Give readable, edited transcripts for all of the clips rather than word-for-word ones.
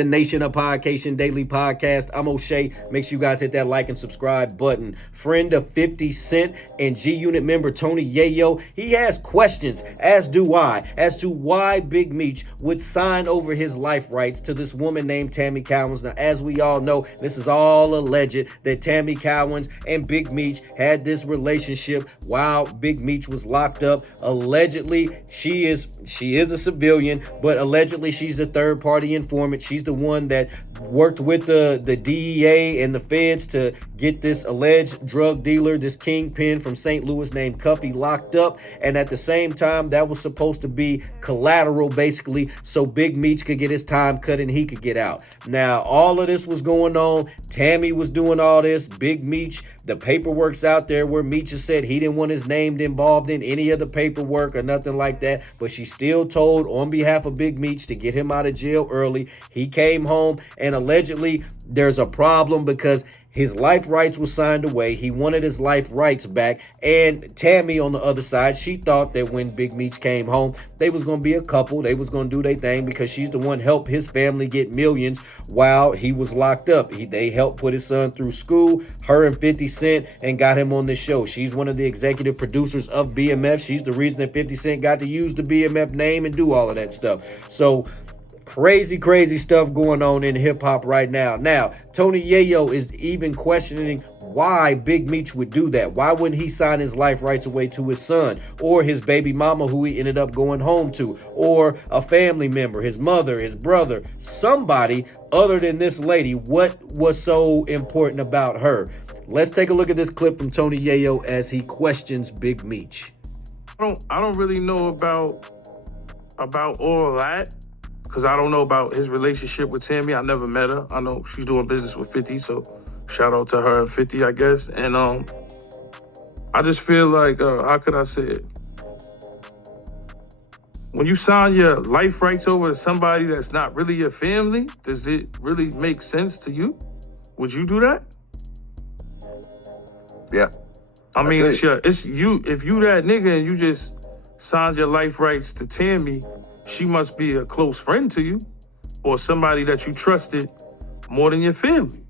the Nation of Podcation Daily Podcast. I'm O'Shea. Make sure you guys hit that like and subscribe button. Friend of 50 Cent and G-Unit member Tony Yayo, he has questions, as do I, as to why Big Meech would sign over his life rights to this woman named Tammy Cowins. Now, as we all know, this is all alleged that Tammy Cowins and Big Meech had this relationship while Big Meech was locked up. Allegedly, she is a civilian, but allegedly she's the third party informant. She's the one that worked with the DEA and the feds to get this alleged drug dealer, this kingpin from St. Louis named Cuffy, locked up. And at the same time, that was supposed to be collateral, basically, so Big Meech could get his time cut and he could get out. Now, all of this was going on. Tammy was doing all this. Big Meech, the paperwork's out there where Meech has said he didn't want his name involved in any of the paperwork or nothing like that, but she still told on behalf of Big Meech to get him out of jail early. He came home, and allegedly there's a problem because his life rights were signed away. He wanted his life rights back. And Tammy, on the other side, she thought that when Big Meech came home, they was going to be a couple. They was going to do their thing because she's the one helped his family get millions while he was locked up. They helped put his son through school, her and 50 Cent, and got him on this show. She's one of the executive producers of BMF. She's the reason that 50 Cent got to use the BMF name and do all of that stuff. So crazy stuff going on in hip-hop right now. Now, Tony Yayo is even questioning why Big Meech would do that. Why wouldn't he sign his life rights away to his son or his baby mama who he ended up going home to, or a family member, his mother, his brother, somebody other than this lady? What was so important about her? Let's take a look at this clip from Tony Yayo as he questions Big Meech. I don't really know about all that, because I don't know about his relationship with Tammy. I never met her. I know she's doing business with 50, so shout out to her and 50, I guess. And I just feel like, how could I say it? When you sign your life rights over to somebody that's not really your family, does it really make sense to you? Would you do that? Yeah. I mean, it's you. If you that nigga and you just signed your life rights to Tammy, she must be a close friend to you or somebody that you trusted more than your family.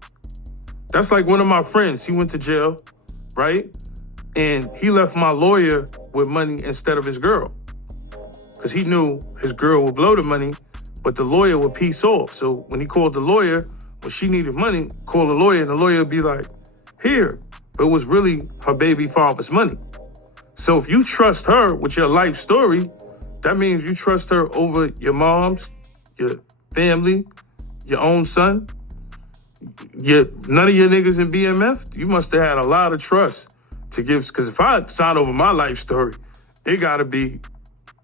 That's like one of my friends. He went to jail, right? And he left my lawyer with money instead of his girl because he knew his girl would blow the money, but the lawyer would piece off. So when he called the lawyer, when she needed money, call the lawyer, and the lawyer would be like, here. But it was really her baby father's money. So if you trust her with your life story, that means you trust her over your mom's, your family, your own son, none of your niggas in BMF. You must have had a lot of trust to give, because if I sign over my life story, it gotta be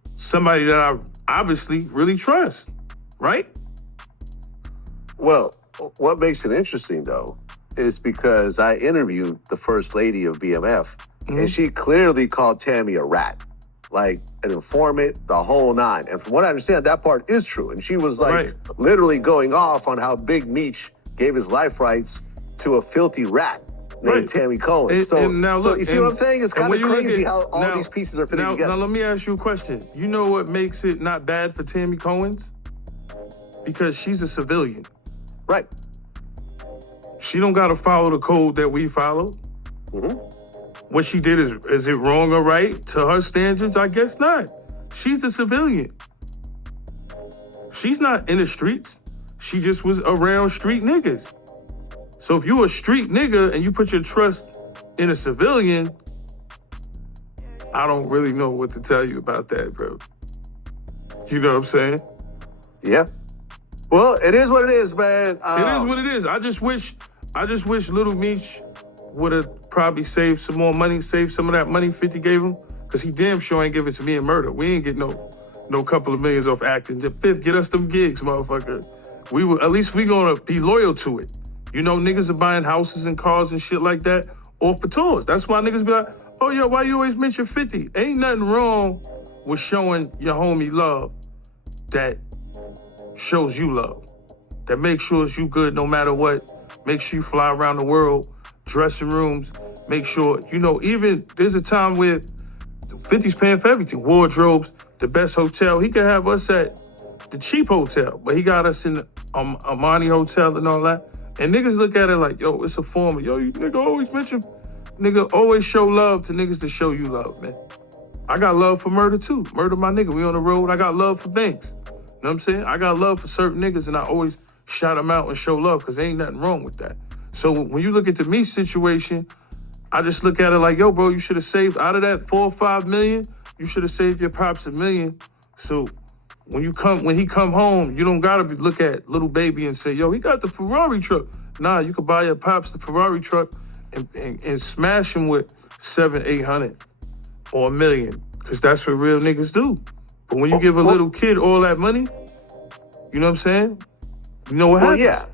somebody that I obviously really trust, right? Well, what makes it interesting, though, is because I interviewed the first lady of BMF, and she clearly called Tammy a rat. Like an informant, the whole nine. And from what I understand, that part is true. And she was like literally going off on how Big Meech gave his life rights to a filthy rat named Tammy Cowins. So you see what I'm saying? It's kind of crazy how all these pieces are fitting together. Now let me ask you a question. You know what makes it not bad for Tammy Cowins? Because she's a civilian. Right. She don't got to follow the code that we follow. What she did, is it wrong or right to her standards? I guess not. She's a civilian. She's not in the streets. She just was around street niggas. So if you a street nigga and you put your trust in a civilian, I don't really know what to tell you about that, bro. You know what I'm saying? Yeah. Well, it is what it is, man. It is what it is. I just wish Lil Meech would have probably saved some more money, saved some of that money 50 gave him, because he damn sure ain't give it to me in murder. We ain't get no couple of millions off acting. The fifth, get us them gigs, motherfucker. At least we gonna be loyal to it. You know, niggas are buying houses and cars and shit like that off for tours. That's why niggas be like, oh yeah, why you always mention 50? Ain't nothing wrong with showing your homie love that shows you love, that makes sure you good no matter what. Make sure you fly around the world, dressing rooms, make sure, you know, even there's a time where 50's paying for everything. Wardrobes, the best hotel. He could have us at the cheap hotel, but he got us in Amani Hotel and all that. And niggas look at it like, yo, it's a form of, yo, you nigga always show love to niggas that show you love, man. I got love for Murder too. Murder my nigga, we on the road. I got love for Banks. You know what I'm saying? I got love for certain niggas and I always shout them out and show love because there ain't nothing wrong with that. So when you look at the Meech situation, I just look at it like, yo, bro, you should have saved out of that 4 or 5 million, you should have saved your pops $1 million. So when he come home, you don't gotta look at little baby and say, yo, he got the Ferrari truck. Nah, you could buy your pops the Ferrari truck and smash him with 700-800 or $1 million, because that's what real niggas do. But when you give a little kid all that money, you know what I'm saying? You know what happens? Well, yeah.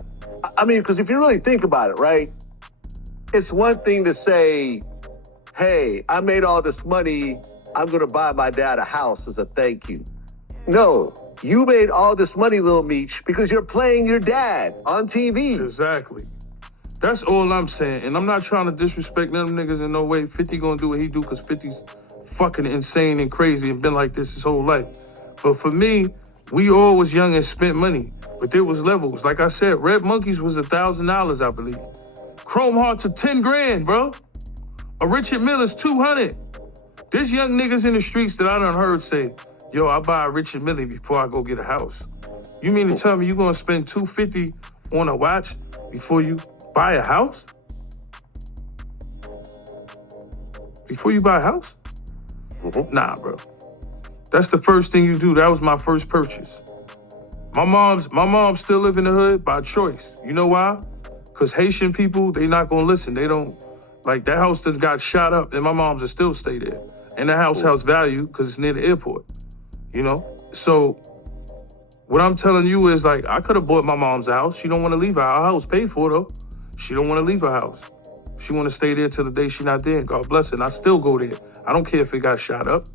I mean, because if you really think about it, right? It's one thing to say, hey, I made all this money, I'm gonna buy my dad a house as a thank you. No, you made all this money, Lil Meech, because you're playing your dad on TV. Exactly. That's all I'm saying. And I'm not trying to disrespect none of them niggas in no way. 50 gonna do what he do because 50's fucking insane and crazy and been like this his whole life. But for me, we all was young and spent money. But there was levels. Like I said, Red Monkeys was $1,000, I believe. Chrome Hearts are 10 grand, bro. A Richard Miller's 200. There's young niggas in the streets that I done heard say, yo, I buy a Richard Mille before I go get a house. You mean to tell me you gonna spend $250 on a watch before you buy a house? Before you buy a house? Mm-hmm. Nah, bro. That's the first thing you do. That was my first purchase. My mom's still live in the hood by choice. You know why? Because Haitian people, they not gonna listen. They don't, like that house that got shot up and my mom's will still stay there. And the house has value because it's near the airport. You know? So what I'm telling you is like, I could have bought my mom's a house. She don't want to leave her house paid for though. She don't want to leave her house. She want to stay there till the day she not there. And God bless her. And I still go there. I don't care if it got shot up.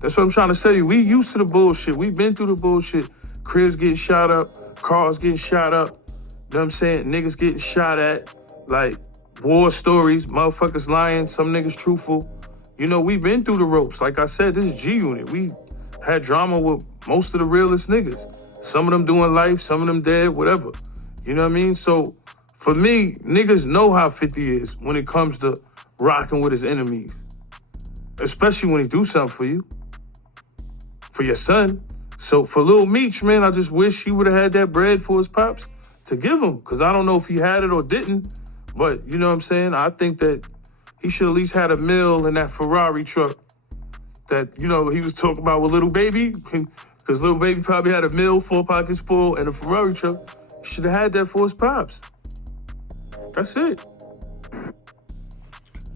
That's what I'm trying to say. We used to the bullshit. We've been through the bullshit. Cribs getting shot up. Cars getting shot up. You know what I'm saying? Niggas getting shot at. Like war stories. Motherfuckers lying. Some niggas truthful. You know, we've been through the ropes. Like I said, this is G-Unit. We had drama with most of the realest niggas. Some of them doing life. Some of them dead. Whatever. You know what I mean? So for me, niggas know how 50 is when it comes to rocking with his enemies. Especially when he do something for you. For your son. So for Lil Meech, man, I just wish he would have had that bread for his pops to give him. Because I don't know if he had it or didn't. But you know what I'm saying? I think that he should at least had $1 million in that Ferrari truck that, you know, he was talking about with Lil Baby. Because Lil Baby probably had $1 million, 4 pockets full, and a Ferrari truck. Should have had that for his pops. That's it.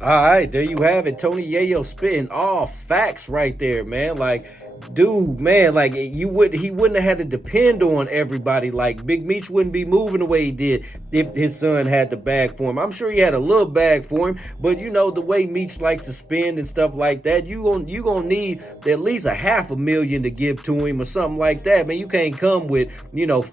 All right, there you have it. Tony Yayo spitting all facts right there, man. Like, dude, man, like he wouldn't have had to depend on everybody. Like Big Meech wouldn't be moving the way he did if his son had the bag for him. I'm sure he had a little bag for him, but you know the way Meech likes to spend and stuff like that, you gonna need at least $500,000 to give to him or something like that, man. You can't come with, you know,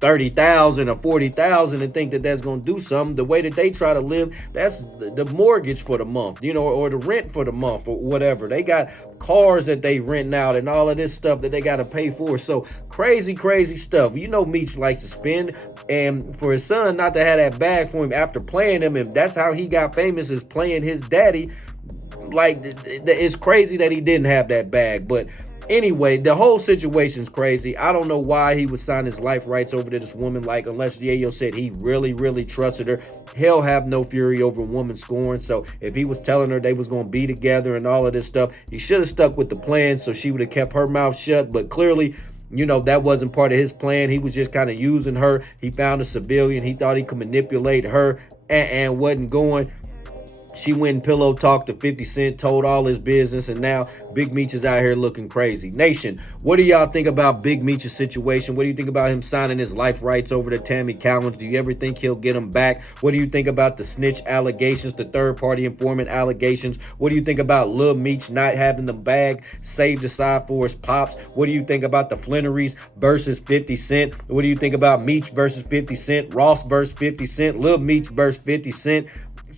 30,000 or 40,000 and think that that's going to do something. The way that they try to live, that's the mortgage for the month, you know, or the rent for the month or whatever. They got cars that they rent out and all of this stuff that they got to pay for. So crazy stuff. You know, Meech likes to spend, and for his son not to have that bag for him after playing him, and that's how he got famous, is playing his daddy. Like, it's crazy that he didn't have that bag. But anyway, the whole situation's crazy. I don't know why he would sign his life rights over to this woman. Like, unless Yayo said he really trusted her. He'll have no fury over a woman scoring. So if he was telling her they was going to be together and all of this stuff, he should have stuck with the plan so she would have kept her mouth shut. But clearly, you know, that wasn't part of his plan. He was just kind of using her. He found a civilian. He thought he could manipulate her and wasn't going. She went and pillow talked to 50 Cent, told all his business, and now Big Meech is out here looking crazy. Nation, what do y'all think about Big Meech's situation? What do you think about him signing his life rights over to Tammy Cowins? Do you ever think he'll get him back? What do you think about the snitch allegations, the third-party informant allegations? What do you think about Lil Meech not having the bag saved aside for his pops? What do you think about the Flannerys versus 50 Cent? What do you think about Meech versus 50 Cent, Ross versus 50 Cent, Lil Meech versus 50 Cent?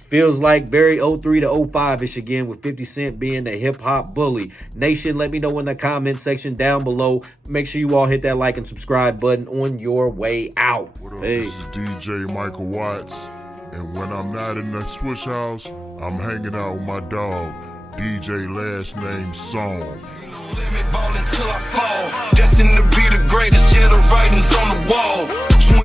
Feels like very 03 to 05-ish again, with 50 Cent being the hip-hop bully. Nation, let me know in the comment section down below. Make sure you all hit that like and subscribe button on your way out. What up? Hey. This is DJ Michael Watts, and when I'm not in the Switch House, I'm hanging out with my dog, DJ Last Name Song. Let me ball until I fall. Destined to be the greatest, yeah, the writing's on the wall.